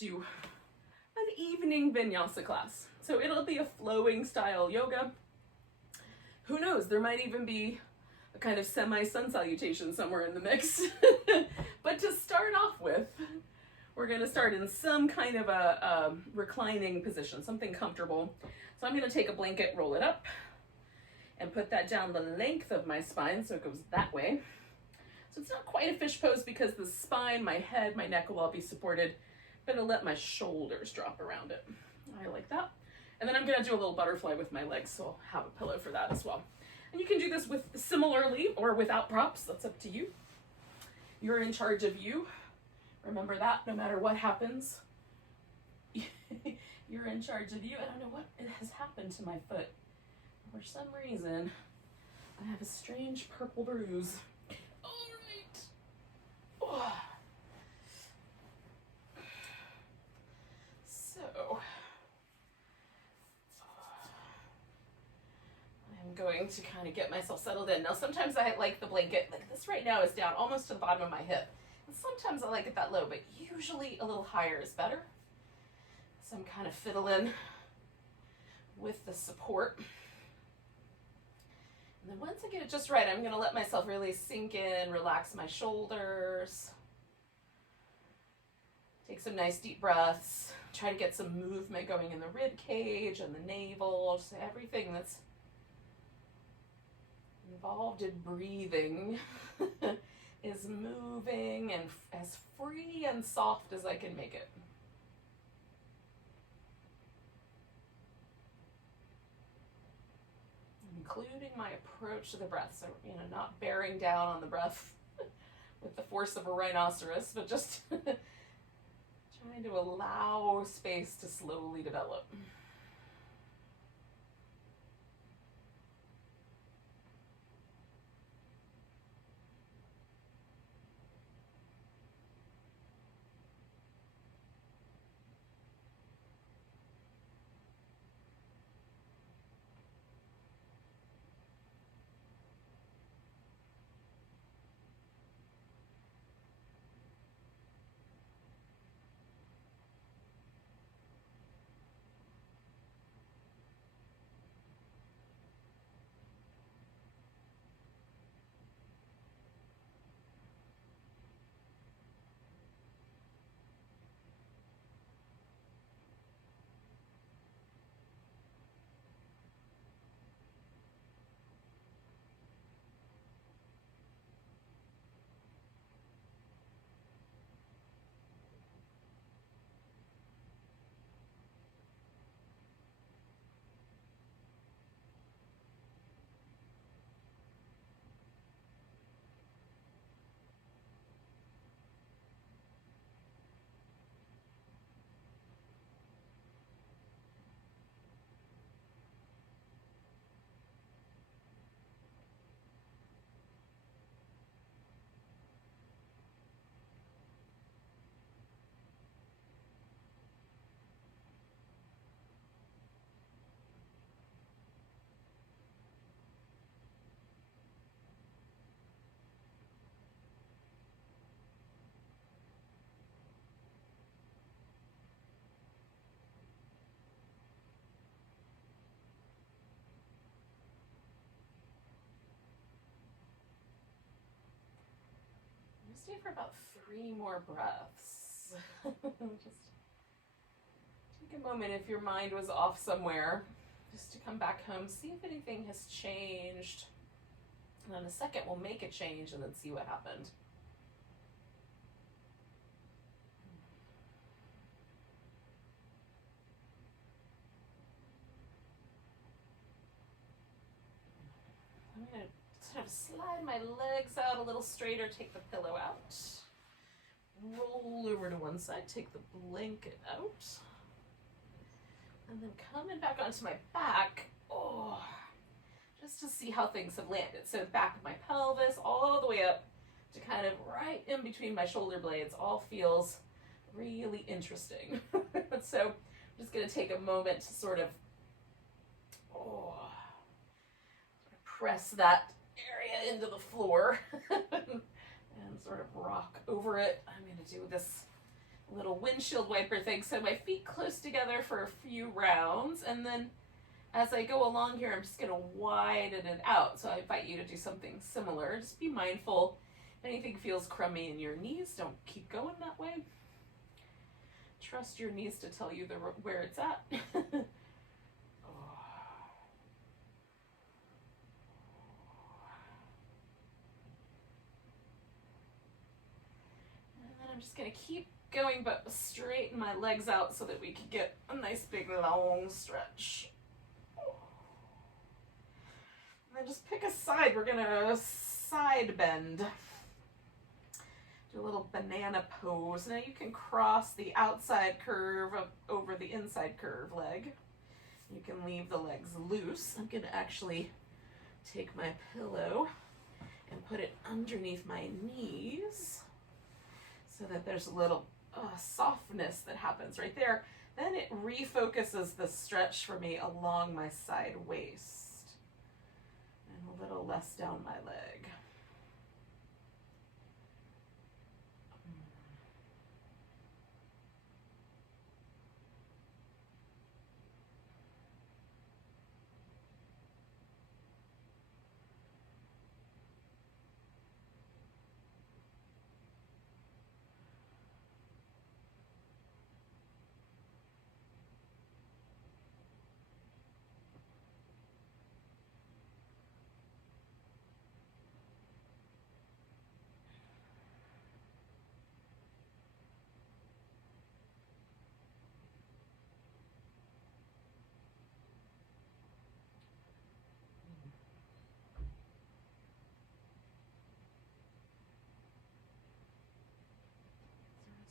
to an evening vinyasa class. So it'll be a flowing style yoga. Who knows, there might even be a kind of semi-sun salutation somewhere in the mix. But to start off with, we're going to start in some kind of a reclining position, something comfortable. So I'm going to take a blanket, roll it up, and put that down the length of my spine so it goes that way. So it's not quite a fish pose because the spine, my head, my neck will all be supported, but it'll let my shoulders drop around it. I like that. And then I'm going to do a little butterfly with my legs, so I'll have a pillow for that as well. And you can do this with similarly or without props. That's up to you. You're in charge of you. Remember that no matter what happens. You're in charge of you. I don't know what has happened to my foot. For some reason, I have a strange purple bruise. All right. Oh. So, I'm going to kind of get myself settled in. Now, sometimes I like the blanket, like this right now is down almost to the bottom of my hip. And sometimes I like it that low, but usually a little higher is better. So I'm kind of fiddling with the support. And then once I get it just right, I'm going to let myself really sink in, relax my shoulders. Take some nice deep breaths. Try to get some movement going in the rib cage and the navel, just everything that's involved in breathing is moving and as free and soft as I can make it. Including my approach to the breath, so not bearing down on the breath with the force of a rhinoceros, but just trying to allow space to slowly develop. Stay for about 3 more breaths. Just take a moment if your mind was off somewhere, just to come back home, see if anything has changed. And in a second, we'll make a change and then see what happened. I'm going to sort of slide my legs out a little straighter, take the pillow out, roll over to one side, take the blanket out, and then coming back onto my back, just to see how things have landed. So the back of my pelvis all the way up to kind of right in between my shoulder blades, all feels really interesting. So I'm just going to take a moment to sort of press that area into the floor and sort of rock over it. I'm going to do this little windshield wiper thing. So my feet close together for a few rounds, and then as I go along here, I'm just going to widen it out. So I invite you to do something similar. Just be mindful. If anything feels crummy in your knees, don't keep going that way. Trust your knees to tell you where it's at. I'm just going to keep going, but straighten my legs out so that we can get a nice big long stretch. And then just pick a side. We're going to side bend. Do a little banana pose. Now you can cross the outside curve over the inside curve leg. You can leave the legs loose. I'm going to actually take my pillow and put it underneath my knees, so that there's a little softness that happens right there. Then it refocuses the stretch for me along my side waist and a little less down my leg.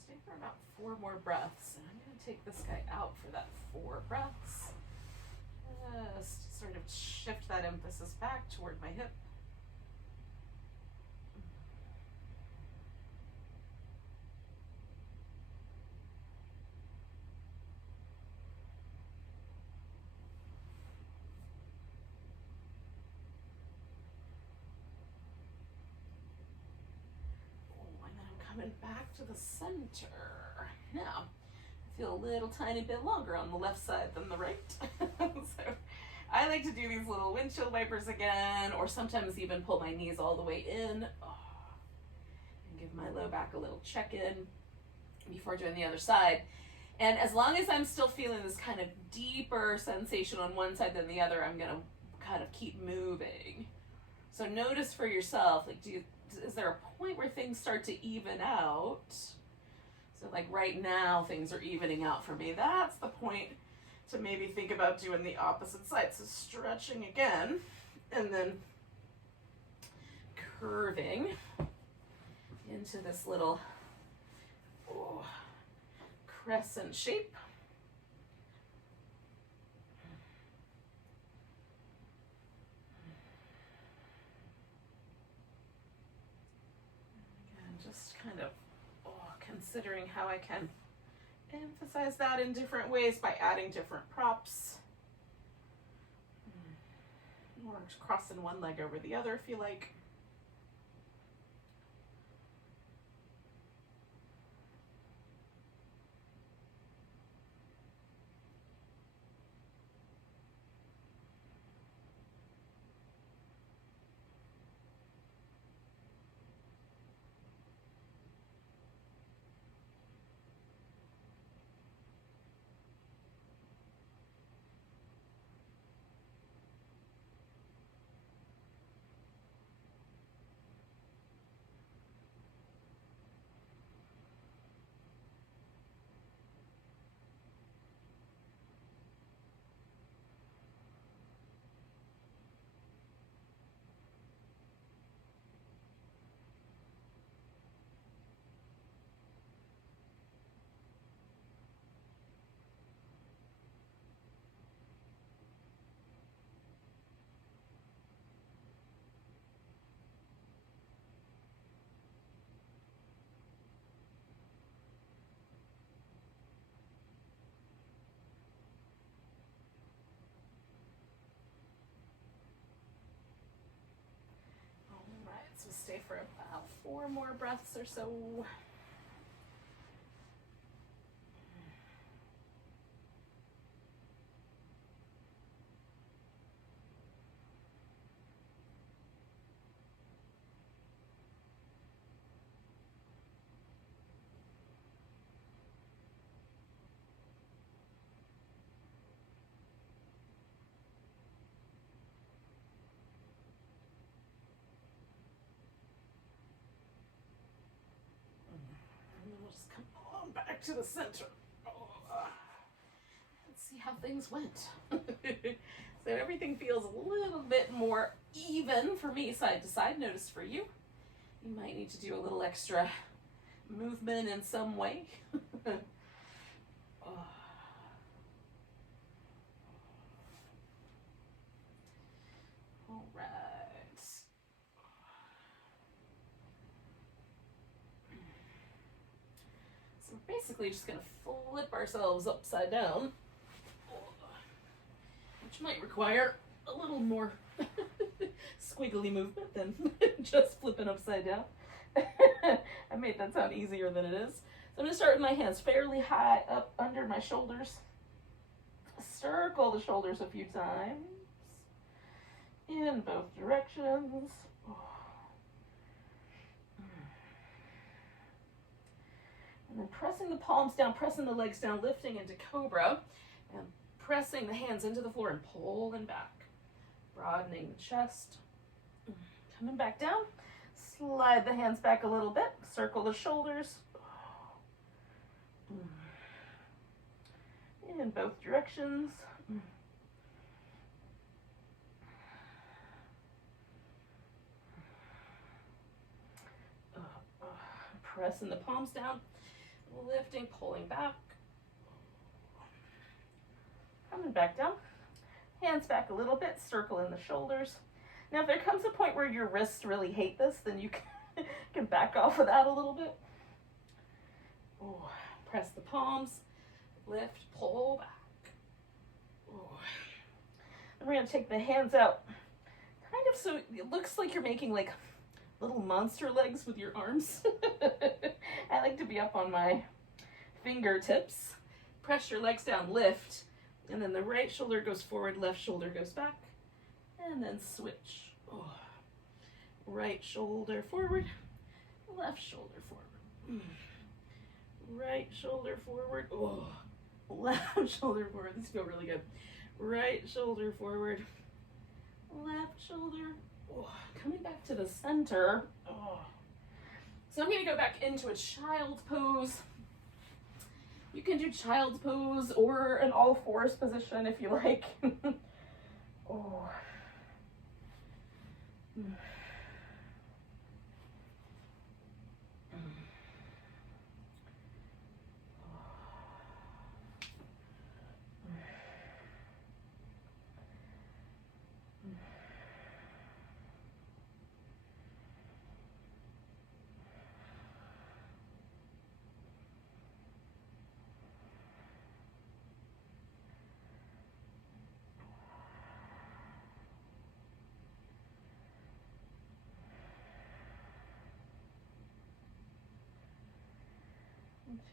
Stay for about 4 more breaths, and I'm going to take this guy out for that 4 breaths. Just sort of shift that emphasis back toward my hip. Coming back to the center. Now, I feel a little tiny bit longer on the left side than the right. So I like to do these little windshield wipers again, or sometimes even pull my knees all the way in. And give my low back a little check-in before doing the other side. And as long as I'm still feeling this kind of deeper sensation on one side than the other, I'm going to kind of keep moving. So notice for yourself, like, is there a point where things start to even out? So like right now, things are evening out for me. That's the point to maybe think about doing the opposite side. So stretching again, and then curving into this little crescent shape. Just kind of considering how I can emphasize that in different ways by adding different props. Or crossing one leg over the other if you like. So stay for about 4 more breaths or so. back to the center. Let's see how things went. So everything feels a little bit more even for me side to side. Notice for you, you might need to do a little extra movement in some way. All right. So we're basically just going to flip ourselves upside down, which might require a little more squiggly movement than just flipping upside down. I made that sound easier than it is. So I'm going to start with my hands fairly high up under my shoulders. Circle the shoulders a few times in both directions. And then pressing the palms down, pressing the legs down, lifting into cobra, and pressing the hands into the floor and pulling back. Broadening the chest. Coming back down. Slide the hands back a little bit. Circle the shoulders. In both directions. Pressing the palms down. Lifting, pulling back. Coming back down. Hands back a little bit. Circle in the shoulders. Now, if there comes a point where your wrists really hate this, then you can back off of that a little bit. Press the palms, lift, pull back. And we're going to take the hands out, kind of so it looks like you're making like little monster legs with your arms. I like to be up on my fingertips. Press your legs down, lift, and then the right shoulder goes forward, left shoulder goes back. And then switch. Right shoulder forward, left shoulder forward. Right shoulder forward. Left shoulder forward. These feel really good. Right shoulder forward, left shoulder. Coming back to the center. So I'm going to go back into a child's pose. You can do child's pose or an all fours position if you like.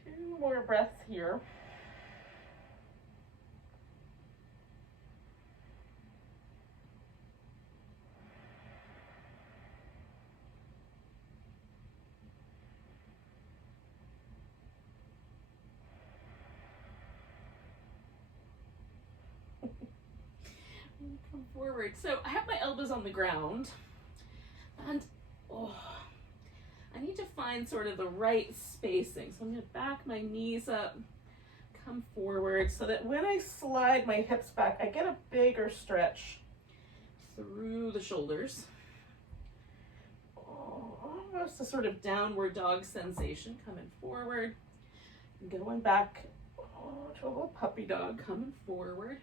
Two more breaths here. Come forward. So I have my elbows on the ground, and I need to find sort of the right spacing. So I'm going to back my knees up, come forward, so that when I slide my hips back, I get a bigger stretch through the shoulders. Almost a sort of downward dog sensation, coming forward, going back to a little puppy dog, coming forward,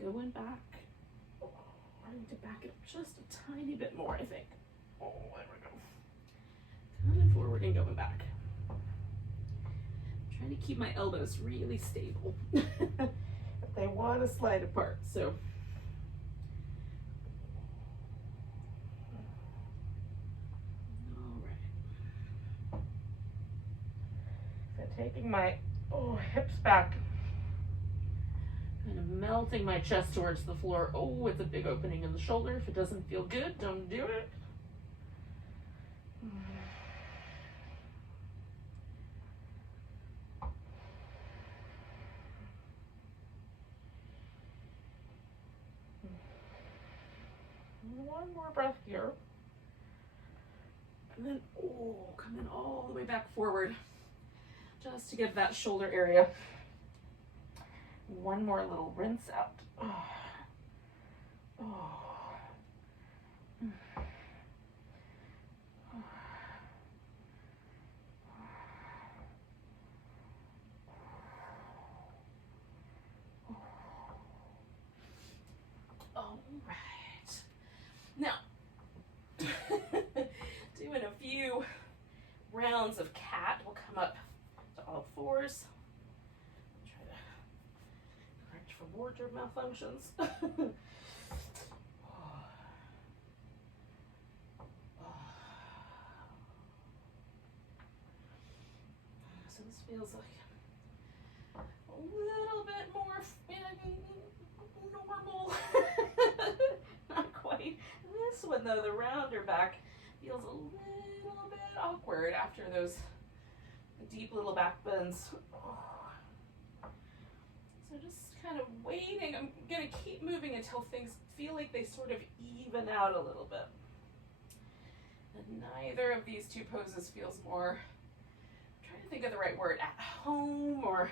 going back. I need to back it up just a tiny bit more, I think. There we go. Coming forward and going back. I'm trying to keep my elbows really stable. But they want to slide apart, so. All right. So taking my hips back. Kind of melting my chest towards the floor. It's a big opening in the shoulder. If it doesn't feel good, don't do it. One more breath here. And then, coming all the way back forward. just to give that shoulder area one more little rinse out. Oh. Oh. All right. Now, doing a few rounds of cat. We'll come up to all fours. Try to correct for wardrobe malfunctions. So this feels like a little bit more normal. Not quite. This one though, the rounder back, feels a little bit awkward after those deep little back bends. So just kind of waiting. I'm gonna keep moving until things feel like they sort of even out a little bit. And neither of these two poses feels more, I'm trying to think of the right word, at home or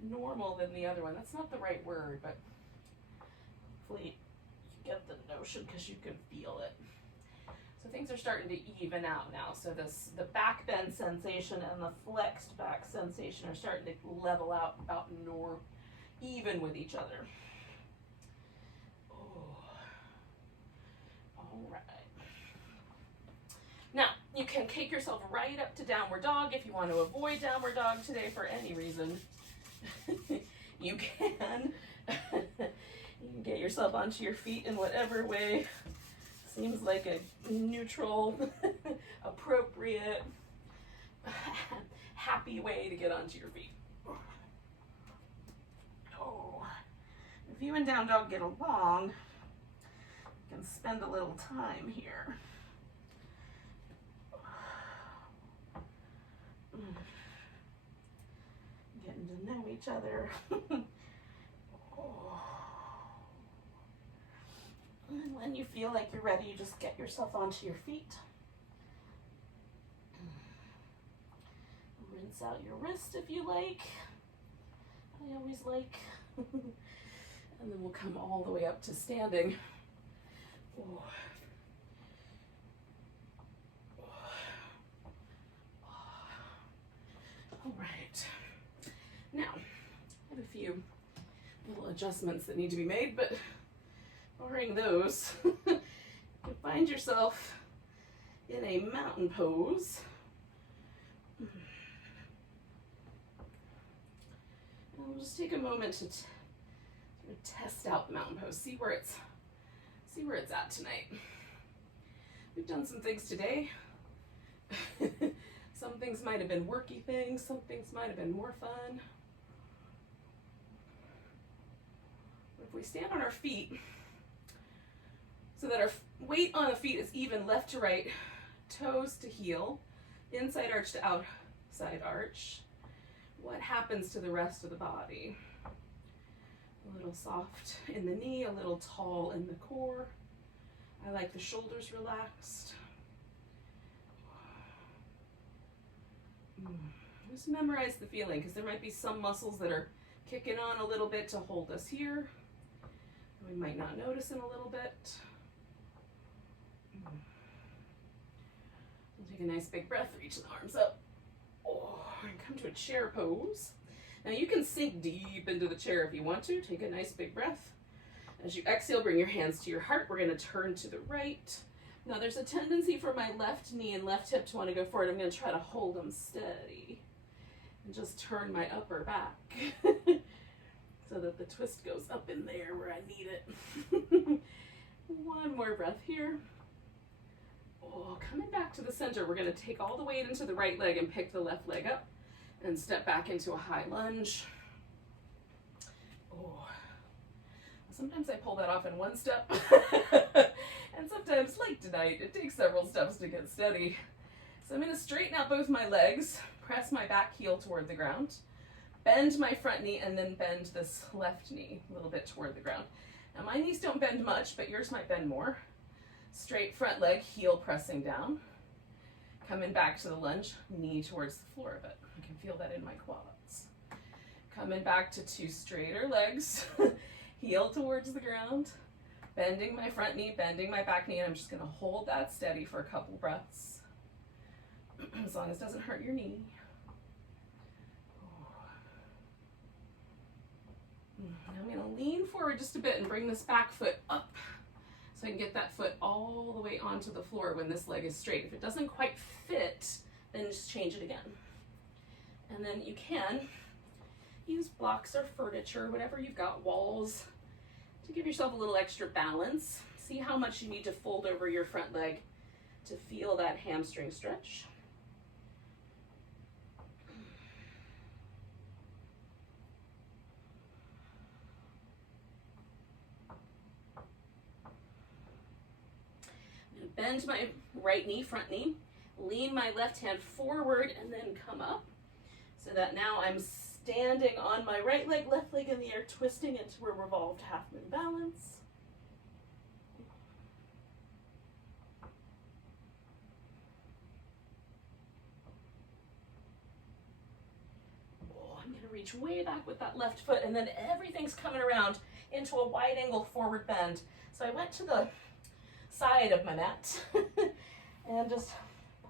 normal than the other one. That's not the right word, but hopefully you get the notion because you can feel it. So things are starting to even out now. So the back bend sensation and the flexed back sensation are starting to level out about even with each other. Oh. All right. Now, you can take yourself right up to downward dog if you want to avoid downward dog today for any reason. You can. You can get yourself onto your feet in whatever way seems like a neutral, appropriate, happy way to get onto your feet. Oh. If you and down dog get along, you can spend a little time here. Getting to know each other. And when you feel like you're ready, you just get yourself onto your feet. Rinse out your wrist if you like. I always like. And then we'll come all the way up to standing. Oh. All right. Now, I have a few little adjustments that need to be made, but barring those, you find yourself in a mountain pose. And we'll just take a moment to sort of test out the mountain pose, see where it's at tonight. We've done some things today. Some things might have been worky things, some things might have been more fun. If we stand on our feet so that our weight on the feet is even left to right, toes to heel, inside arch to outside arch, what happens to the rest of the body? A little soft in the knee, a little tall in the core. I like the shoulders relaxed. Just memorize the feeling, because there might be some muscles that are kicking on a little bit to hold us here. We might not notice in a little bit. We'll take a nice big breath, reach the arms up. Oh, and come to a chair pose. Now you can sink deep into the chair if you want to. Take a nice big breath. As you exhale, bring your hands to your heart. We're going to turn to the right. Now there's a tendency for my left knee and left hip to want to go forward. I'm going to try to hold them steady and just turn my upper back so that the twist goes up in there where I need it. One more breath here. Oh, coming back to the center, we're going to take all the weight into the right leg and pick the left leg up and step back into a high lunge. Oh, sometimes I pull that off in one step. And sometimes, like tonight, it takes several steps to get steady. So I'm going to straighten out both my legs, press my back heel toward the ground, bend my front knee, and then bend this left knee a little bit toward the ground. Now my knees don't bend much, but yours might bend more. Straight front leg, heel pressing down. Coming back to the lunge, knee towards the floor a bit. I can feel that in my quads. Coming back to 2 straighter legs, heel towards the ground, bending my front knee, bending my back knee, and I'm just gonna hold that steady for a couple breaths, as long as it doesn't hurt your knee. Now I'm gonna lean forward just a bit and bring this back foot up so I can get that foot all the way onto the floor when this leg is straight. If it doesn't quite fit, then just change it again. And then you can use blocks or furniture, whatever you've got, walls, to give yourself a little extra balance. See how much you need to fold over your front leg to feel that hamstring stretch. Bend my right knee, front knee, lean my left hand forward and then come up so that now I'm standing on my right leg, left leg in the air, twisting into a revolved half moon balance. Oh, I'm gonna reach way back with that left foot and then everything's coming around into a wide angle forward bend. So I went to the side of my mat and just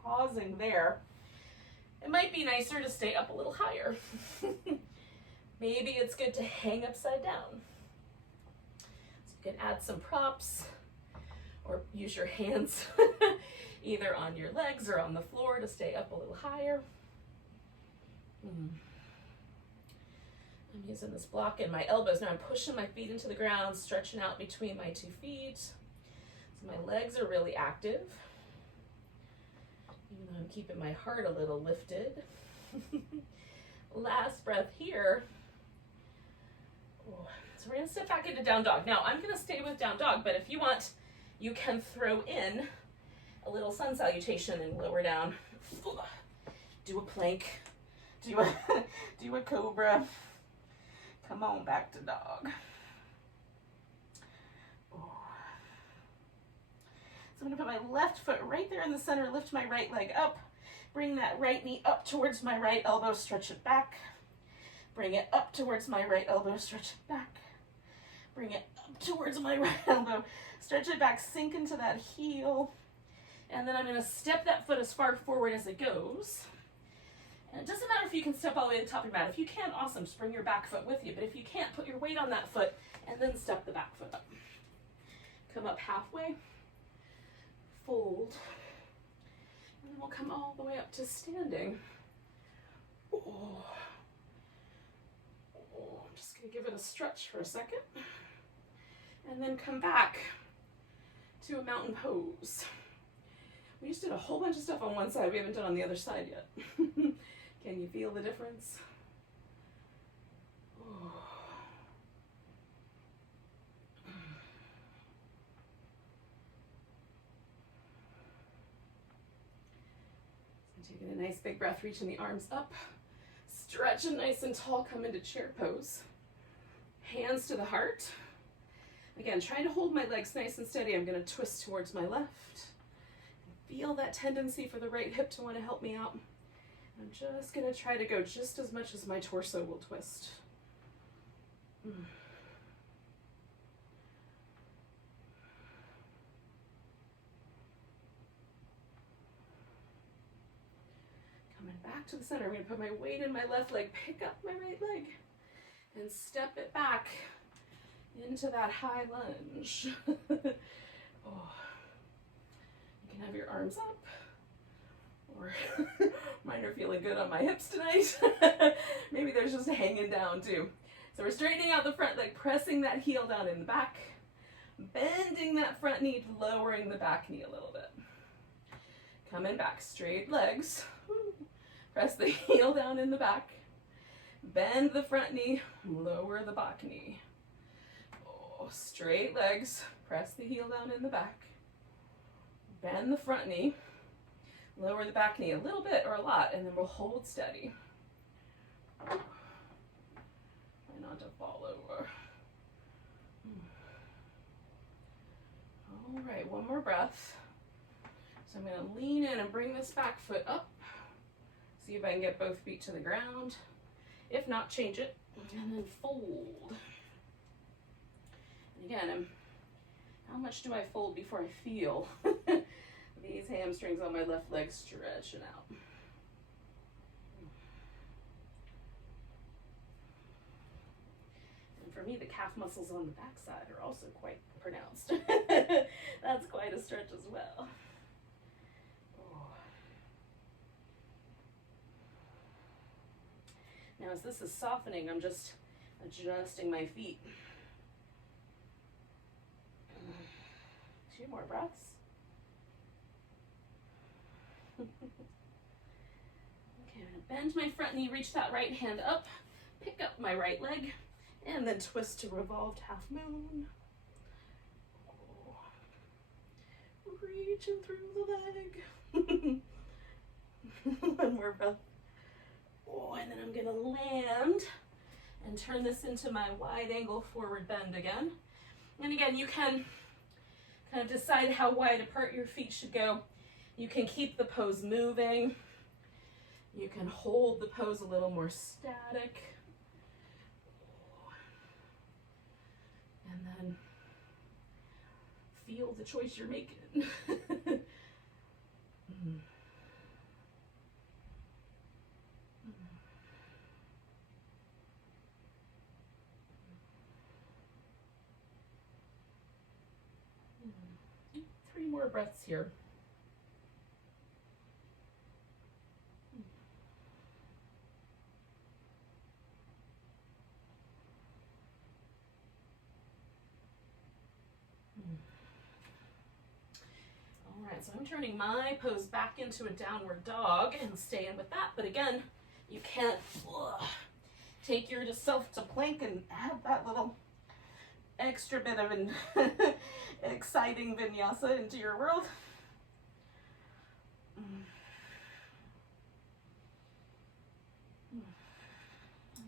pausing there. It might be nicer to stay up a little higher. Maybe it's good to hang upside down. So you can add some props or use your hands either on your legs or on the floor to stay up a little higher. I'm using this block in my elbows. Now I'm pushing my feet into the ground, stretching out between my 2 feet. So my legs are really active, even though I'm keeping my heart a little lifted. Last breath here. Oh, so we're gonna step back into down dog. Now I'm gonna stay with down dog, but if you want, you can throw in a little sun salutation and lower down. Do a plank, do a cobra. Come on back to dog. So I'm gonna put my left foot right there in the center, lift my right leg up, bring that right knee up towards my right elbow, stretch it back, bring it up towards my right elbow, stretch it back, bring it up towards my right elbow, stretch it back, sink into that heel, and then I'm gonna step that foot as far forward as it goes. And it doesn't matter if you can step all the way to the top of your mat. If you can, awesome, just bring your back foot with you, but if you can't, put your weight on that foot and then step the back foot up. Come up halfway. Fold, and then we'll come all the way up to standing. Oh. I'm just going to give it a stretch for a second, and then come back to a mountain pose. We just did a whole bunch of stuff on one side we haven't done on the other side yet. Can you feel the difference? Oh. Taking a nice big breath, reaching the arms up, stretching nice and tall, come into chair pose. Hands to the heart. Again, trying to hold my legs nice and steady. I'm going to twist towards my left. Feel that tendency for the right hip to want to help me out. I'm just going to try to go just as much as my torso will twist. Back to the center. I'm going to put my weight in my left leg, pick up my right leg, and step it back into that high lunge. Oh. You can have your arms up, or mine are feeling good on my hips tonight. Maybe there's just hanging down too. So we're straightening out the front leg, pressing that heel down in the back, bending that front knee, lowering the back knee a little bit. Coming back, straight legs. Press the heel down in the back, bend the front knee, lower the back knee. Oh, straight legs, press the heel down in the back, bend the front knee, lower the back knee a little bit or a lot, and then we'll hold steady. Try not to fall over. All right, one more breath. So I'm going to lean in and bring this back foot up. See if I can get both feet to the ground. If not, change it. And then fold. And again, how much do I fold before I feel these hamstrings on my left leg stretching out? And for me, the calf muscles on the backside are also quite pronounced. That's quite a stretch as well. Now as this is softening, I'm just adjusting my feet. 2 more breaths. Okay, I'm gonna bend my front knee, reach that right hand up, pick up my right leg, and then twist to revolved half moon. Reaching through the leg. 1 more breath. Oh, and then I'm gonna land and turn this into my wide angle forward bend again. And again, you can kind of decide how wide apart your feet should go. You can keep the pose moving. You can hold the pose a little more static. And then feel the choice you're making. More breaths here. All right, so I'm turning my pose back into a downward dog and staying with that. But again, you can't take yourself to plank and add that little extra bit of an exciting vinyasa into your world. I'm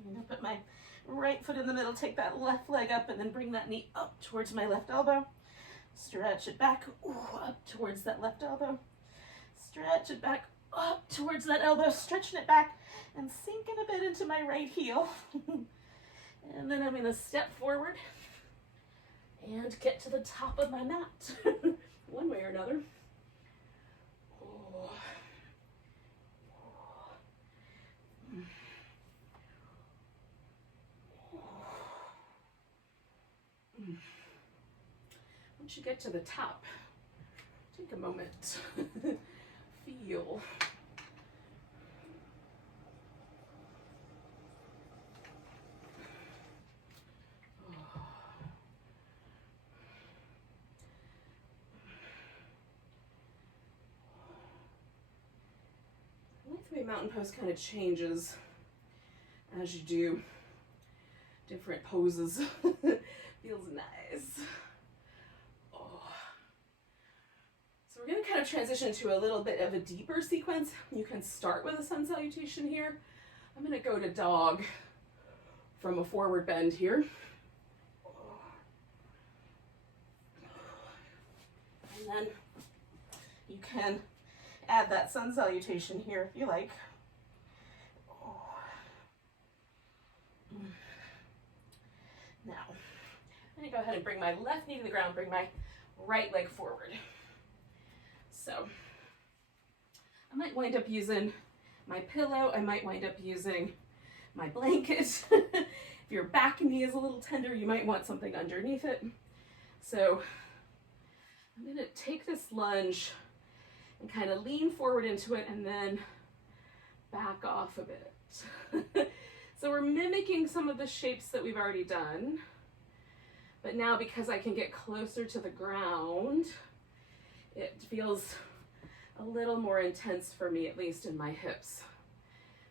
gonna put my right foot in the middle, take that left leg up, and then bring that knee up towards my left elbow. Stretch it back, up towards that left elbow. Stretch it back, up towards that elbow, stretching it back, and sinking a bit into my right heel. And then I'm gonna step forward and get to the top of my mat, one way or another. Once you get to the top, take a moment, feel. The way mountain pose kind of changes as you do different poses. Feels nice. Oh. So we're going to kind of transition to a little bit of a deeper sequence. You can start with a sun salutation here. I'm going to go to dog from a forward bend here. And then you can add that sun salutation here if you like. Now, I'm going to go ahead and bring my left knee to the ground, bring my right leg forward. So I might wind up using my pillow. I might wind up using my blanket. If your back knee is a little tender, you might want something underneath it. So I'm going to take this lunge and kind of lean forward into it and then back off a bit. So we're mimicking some of the shapes that we've already done, but now because I can get closer to the ground, it feels a little more intense for me, at least in my hips.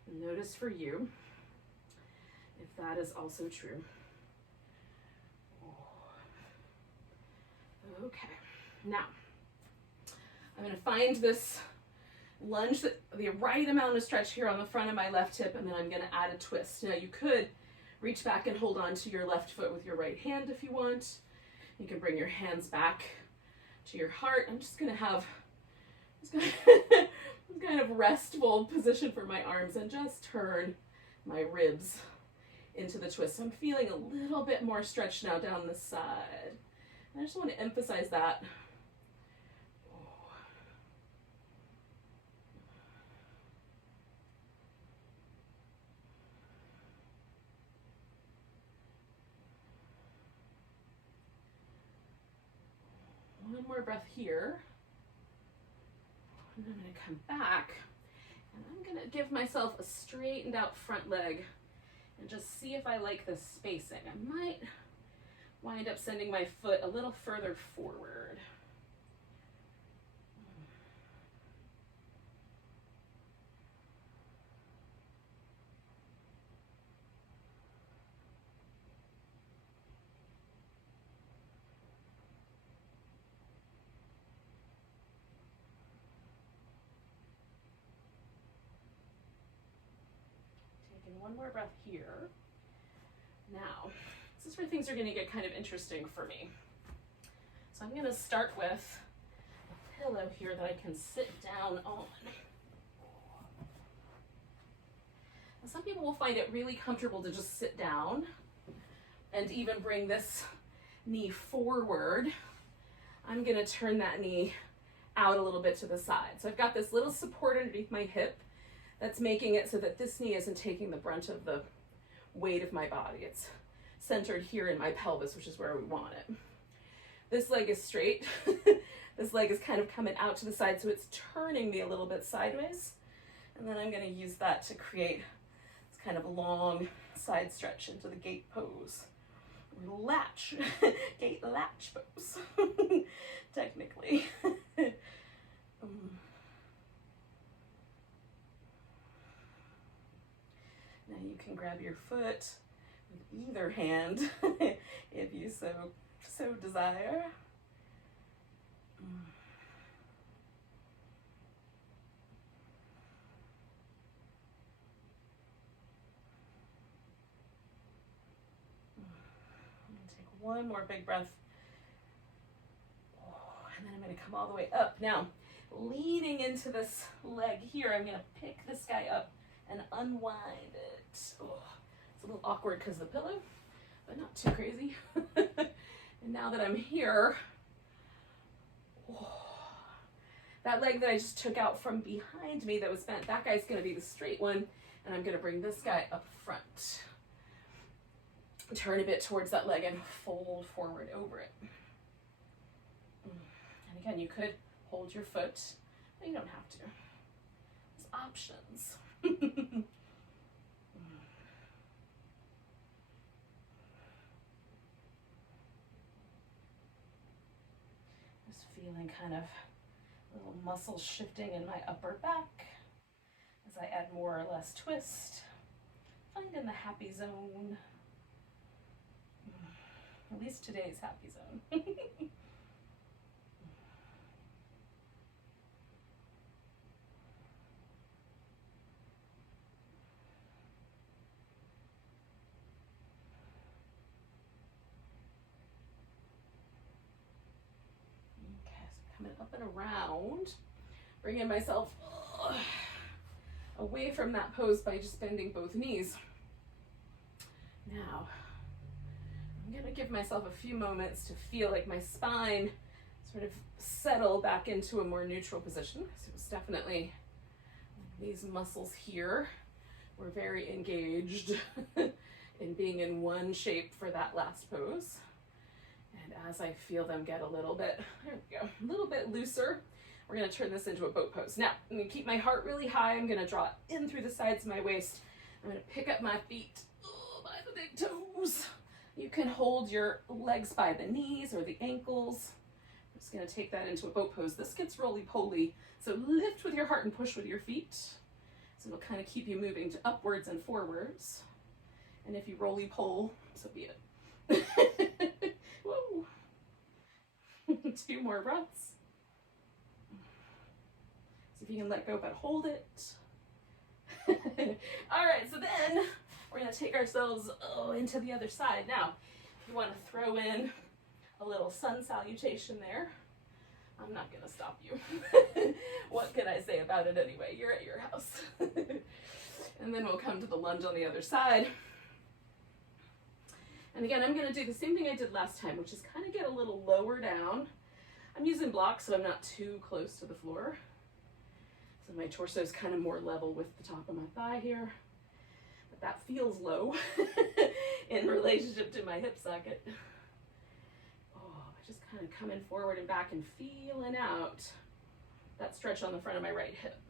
And notice for you if that is also true. Okay, now I'm going to find this lunge, the right amount of stretch here on the front of my left hip, and then I'm going to add a twist. Now you could reach back and hold on to your left foot with your right hand if you want. You can bring your hands back to your heart. I'm just going to have kind of restful position for my arms, and just turn my ribs into the twist. So I'm feeling a little bit more stretch now down the side. And I just want to emphasize that. One more breath here. And I'm going to come back, and I'm going to give myself a straightened out front leg and just see if I like this spacing. I might wind up sending my foot a little further forward. One more breath here. Now, this is where things are going to get kind of interesting for me. So I'm going to start with a pillow here that I can sit down on. Now, some people will find it really comfortable to just sit down and even bring this knee forward. I'm going to turn that knee out a little bit to the side. So I've got this little support underneath my hip that's making it so that this knee isn't taking the brunt of the weight of my body. It's centered here in my pelvis, which is where we want it. This leg is straight. This leg is kind of coming out to the side, so it's turning me a little bit sideways. And then I'm going to use that to create this kind of long side stretch into the gate pose. Latch, gate latch pose, technically. Now you can grab your foot with either hand if you so desire. Take one more big breath. And then I'm going to come all the way up. Now, leaning into this leg here, I'm going to pick this guy up and unwind it. Oh, it's a little awkward because of the pillow, but not too crazy. And now that I'm here, that leg that I just took out from behind me that was bent, that guy's going to be the straight one, and I'm going to bring this guy up front. Turn a bit towards that leg and fold forward over it. And again, you could hold your foot, but you don't have to. There's options. Just feeling kind of little muscle shifting in my upper back as I add more or less twist. Finding the happy zone. At least today's happy zone. Coming up and around, bringing myself away from that pose by just bending both knees. Now, I'm going to give myself a few moments to feel like my spine sort of settle back into a more neutral position. So it was definitely these muscles here were very engaged in being in one shape for that last pose. And as I feel them get a little bit, there we go, a little bit looser, we're going to turn this into a boat pose. Now, I'm going to keep my heart really high. I'm going to draw it in through the sides of my waist. I'm going to pick up my feet by the big toes. You can hold your legs by the knees or the ankles. I'm just going to take that into a boat pose. This gets roly-poly, so lift with your heart and push with your feet. So it'll kind of keep you moving to upwards and forwards. And if you roly-pole, so be it. Whoa. 2 more breaths. See if you can let go, but hold it. All right, so then we're going to take ourselves into the other side. Now, if you want to throw in a little sun salutation there, I'm not gonna stop you. What can I say about it anyway? You're at your house. And then we'll come to the lunge on the other side. And again, I'm gonna do the same thing I did last time, which is kind of get a little lower down. I'm using blocks so I'm not too close to the floor. So my torso is kind of more level with the top of my thigh here. But that feels low in relationship to my hip socket. Just kind of coming forward and back and feeling out that stretch on the front of my right hip.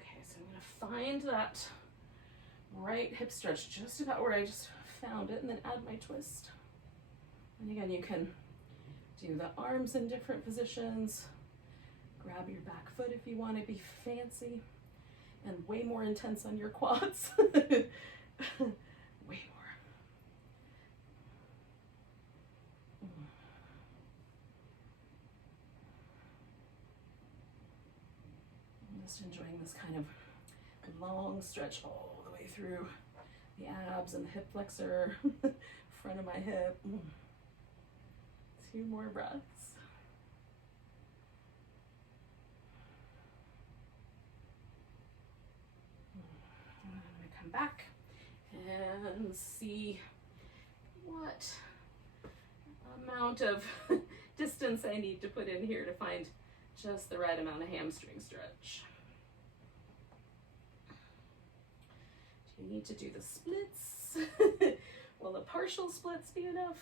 Okay, so I'm going to find that right hip stretch just about where I just found it, and then add my twist. And again, you can do the arms in different positions. Grab your back foot if you want to be fancy and way more intense on your quads. Way more. I'm just enjoying this kind of long stretch all the way through the abs and the hip flexor, front of my hip. 2 more breaths. Back and see what amount of distance I need to put in here to find just the right amount of hamstring stretch. Do you need to do the splits? Will the partial splits be enough?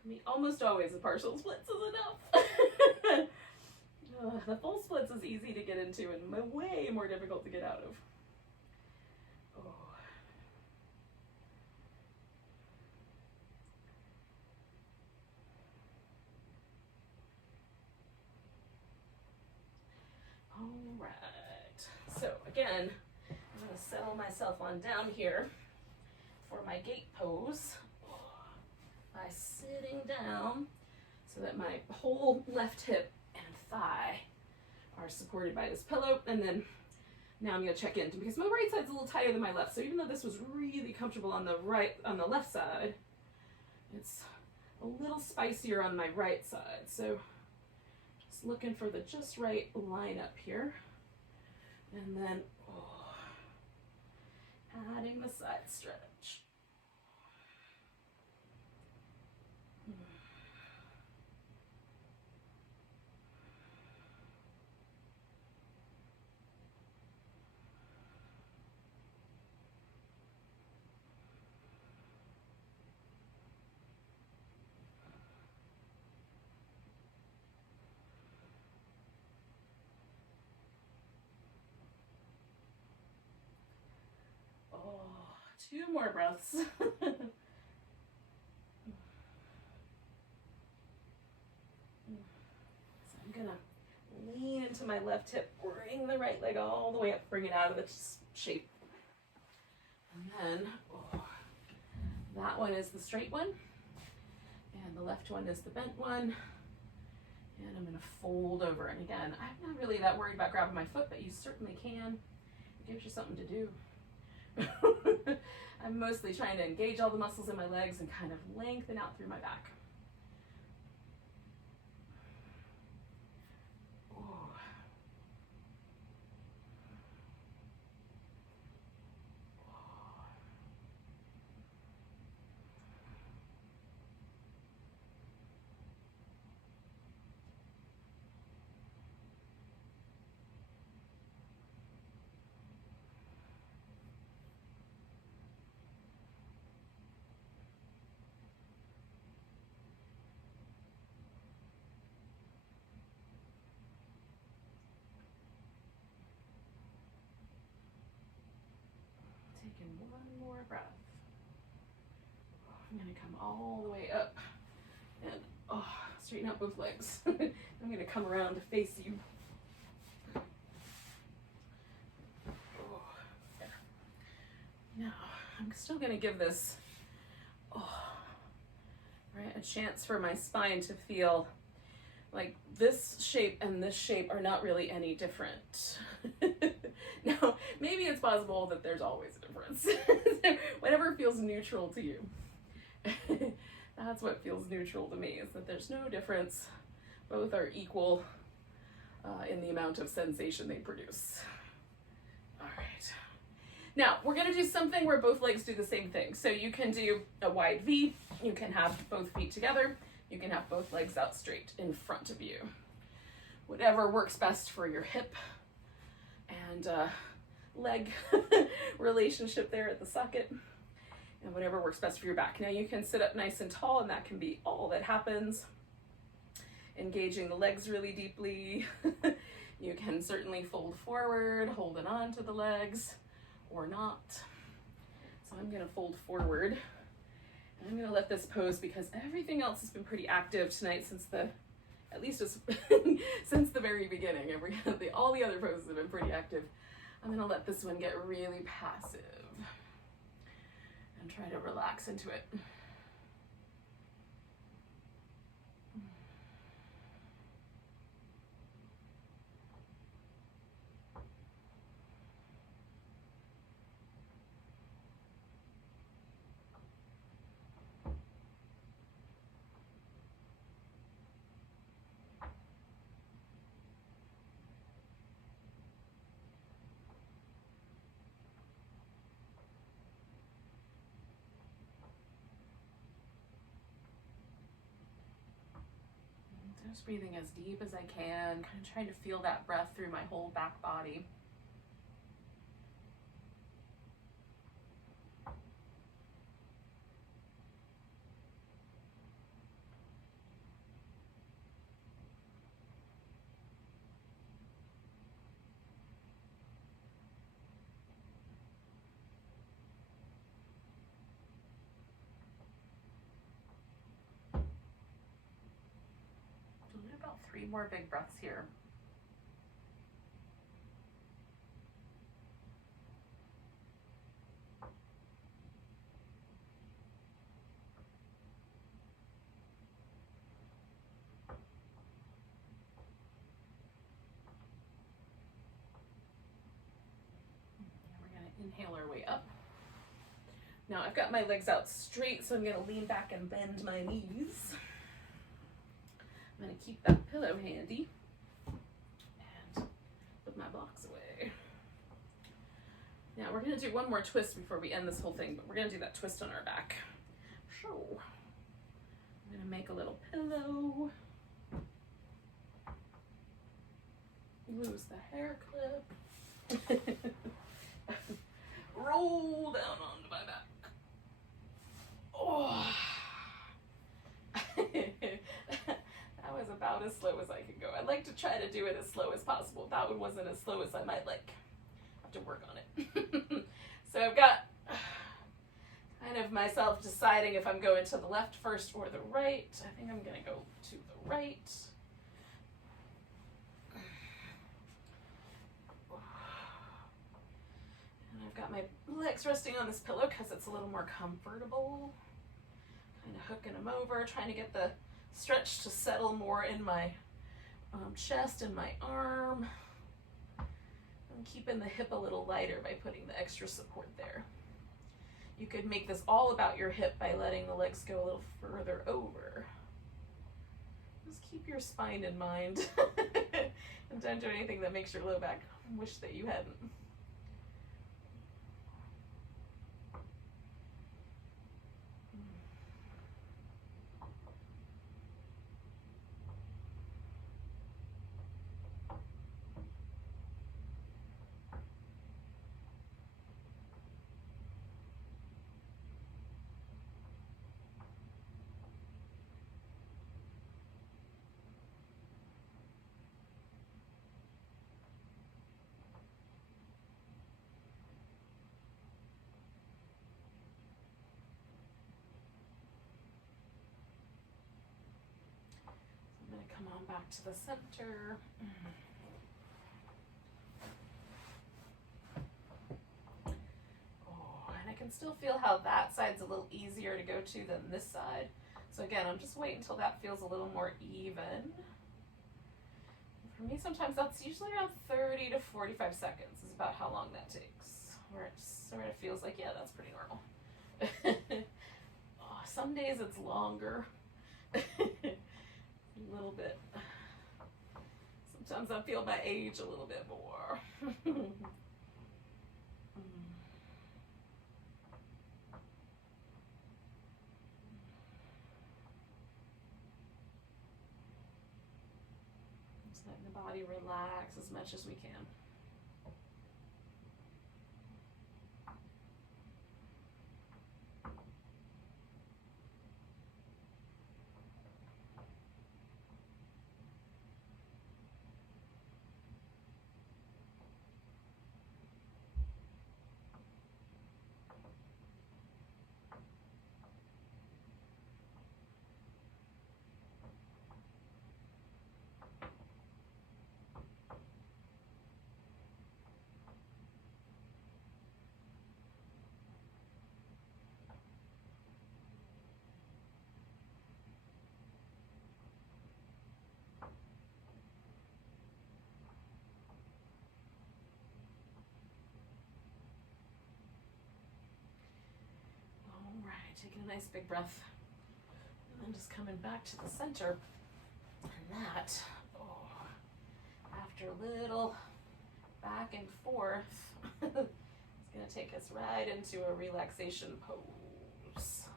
For me, almost always the partial splits is enough. The full splits is easy to get into and way more difficult to get out of. All right, so again, I'm going to settle myself on down here for my gate pose by sitting down so that my whole left hip and thigh are supported by this pillow. And then now I'm going to check in because my right side's a little tighter than my left. So even though this was really comfortable on the left side, it's a little spicier on my right side. So looking for the just right line up here, and then adding the side stretch. Two more breaths. So I'm gonna lean into my left hip, bring the right leg all the way up, bring it out of this shape. And then that one is the straight one, and the left one is the bent one. And I'm gonna fold over. And again, I'm not really that worried about grabbing my foot, but you certainly can. It gives you something to do. I'm mostly trying to engage all the muscles in my legs and kind of lengthen out through my back. Taking one more breath. I'm going to come all the way up and straighten out both legs. I'm going to come around to face you. There. Now, I'm still going to give this a chance for my spine to feel Like this shape and this shape are not really any different. Now, maybe it's possible that there's always a difference. Whatever feels neutral to you. That's what feels neutral to me, is that there's no difference. Both are equal in the amount of sensation they produce. All right. Now, we're gonna do something where both legs do the same thing. So you can do a wide V, you can have both feet together, you can have both legs out straight in front of you. Whatever works best for your hip and leg relationship there at the socket, and whatever works best for your back. Now you can sit up nice and tall, and that can be all that happens. Engaging the legs really deeply. You can certainly fold forward, holding on to the legs, or not. So I'm gonna fold forward, and I'm gonna let this pose because everything else has been pretty active tonight since at least since the very beginning. All the other poses have been pretty active. I'm gonna let this one get really passive and try to relax into it. Just breathing as deep as I can, kind of trying to feel that breath through my whole back body. About 3 more big breaths here. And we're going to inhale our way up. Now I've got my legs out straight, so I'm going to lean back and bend my knees. I'm going to keep that pillow handy and put my blocks away. Now we're going to do one more twist before we end this whole thing, but we're going to do that twist on our back. So I'm going to make a little pillow. Lose the hair clip. Roll down onto my back. Oh. That was about as slow as I could go. I'd like to try to do it as slow as possible. That one wasn't as slow as I might like. Have to work on it. So I've got kind of myself deciding if I'm going to the left first or the right. I think I'm going to go to the right. And I've got my legs resting on this pillow because it's a little more comfortable. Kind of hooking them over, trying to get the stretch to settle more in my chest and my arm. I'm keeping the hip a little lighter by putting the extra support there. You could make this all about your hip by letting the legs go a little further over. Just keep your spine in mind. And don't do anything that makes your low back wish that you hadn't. Come on back to the center. Oh, and I can still feel how that side's a little easier to go to than this side. So again, I'm just waiting until that feels a little more even. For me, sometimes that's usually around 30 to 45 seconds is about how long that takes. Where it sort of feels like, yeah, that's pretty normal. Oh, some days it's longer. A little bit. Sometimes I feel my age a little bit more. Just letting the body relax as much as we can. Taking a nice big breath, and then just coming back to the center. And that, after a little back and forth, it's going to take us right into a relaxation pose. So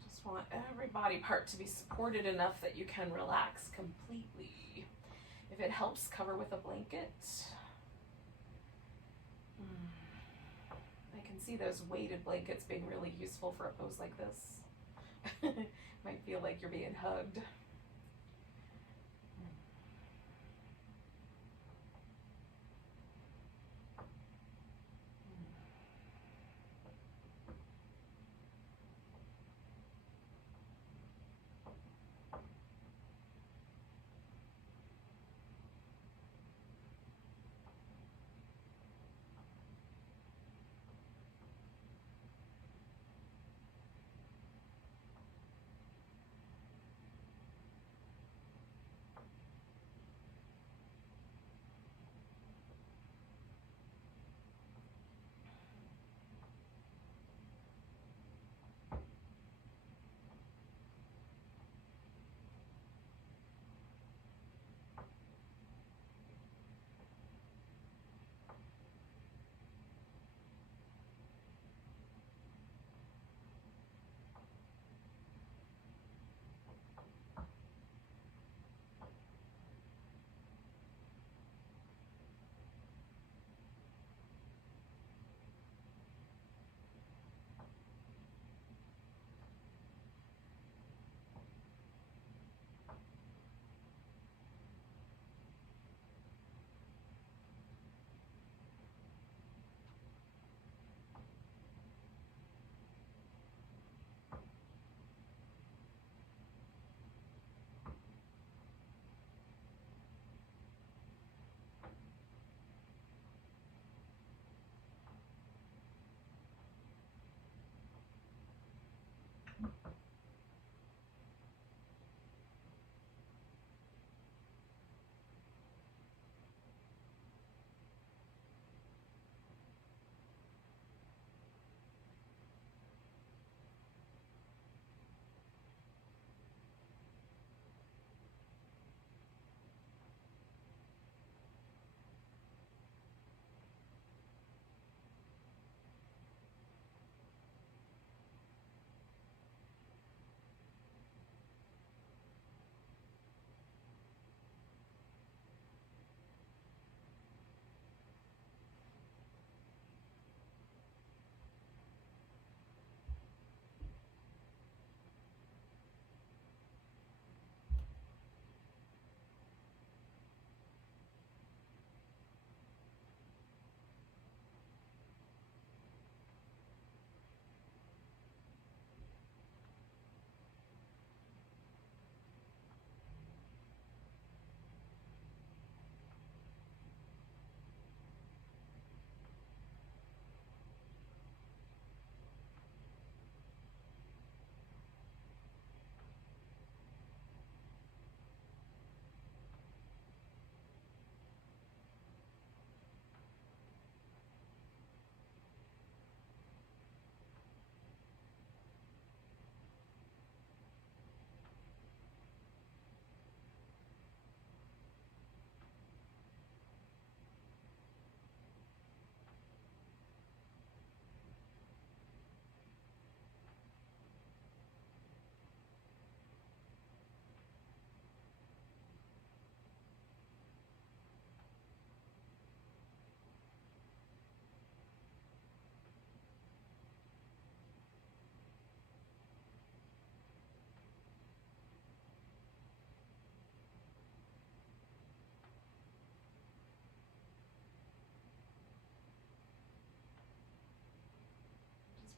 I just want every body part to be supported enough that you can relax completely. If it helps, cover with a blanket. I can see those weighted blankets being really useful for a pose like this. Might feel like you're being hugged.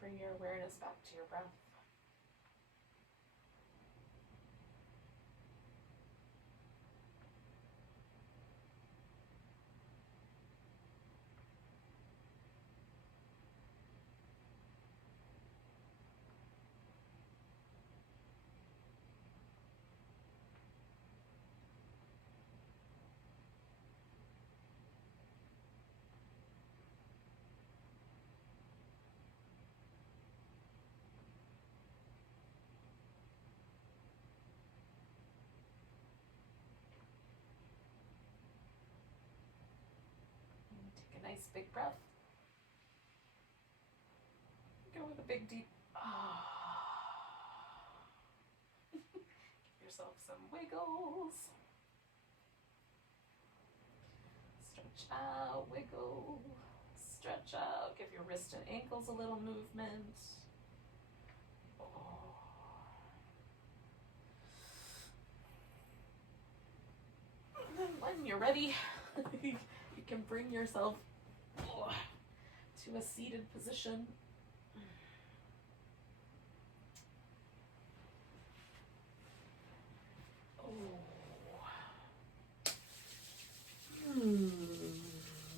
Bring your awareness back to your breath. Take a nice big breath. Go with a big deep Give yourself some wiggles. Stretch out, wiggle, stretch out. Give your wrist and ankles a little movement. And then when you're ready, you can bring yourself to a seated position.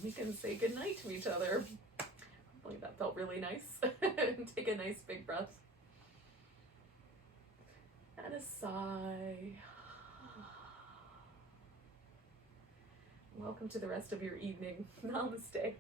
We can say goodnight to each other. Hopefully that felt really nice. Take a nice big breath. And a sigh. Welcome to the rest of your evening. Namaste.